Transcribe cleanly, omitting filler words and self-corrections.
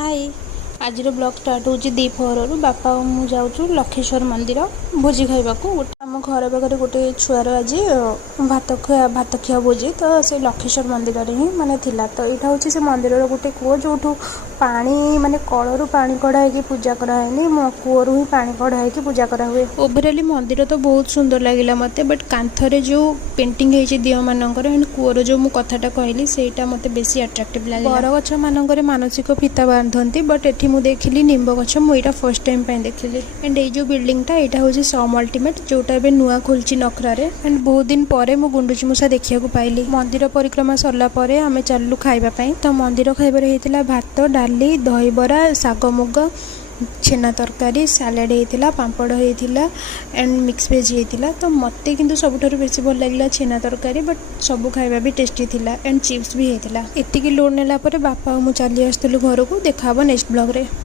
हाय आज blog start हो दीपहर बापा मु जाऊँ लक्षेश्वर मंदिर भोजी खाइबा आम घर पाखे गोटे छुआर आज भात खिया भोजी तो से लक्षेश्वर मंदिर ही माने थिला तो यहाँ हूँ से मंदिर गोटे कूଅ जो पानी माने कलू पानी कढ़ाई पूजा कराएनि कूअरु ही पानी कढ़ाई पूजा करा हुए। ओवरअली मंदिर तो बहुत सुंदर लगिला मते बट कांथरे जो पेंटिंग है दियो मानकर एंड कूअर जो मु कथाटा कहली सेटा मते बेसी अट्रैक्टिव लगे। बरगछ मानकर मानसिक फीता बांधती बट एठी मु देखिली निंब गछ मु एटा फर्स्ट टाइम पे देखिली एंड ये जो बिल्डिंगटा यहाँ हूँ सम अल्टीमेट जोटा ए नुआ खोलची नखरारे एंड बहुत दिन पर मु गुंडुची मूषा देखा पाइली। मंदिर परिक्रमा सरला परे आमे चलू खाइबा तो मंदिर खाइबार होता भात डाली दही बरा साग मुग छेना तरकारी सालाड होता पापड़ होता एंड मिक्स वेज होता तो मते किंतु सबुठारु बेसी भल लगिला छेना तरकारी बट सब खाइबा भी टेस्टी थिला एंड चिप्स भी होता। एतिकी लोड नेला परे बापा मु चली आसलु घर को देखा नेक्स्ट ब्लॉग रे।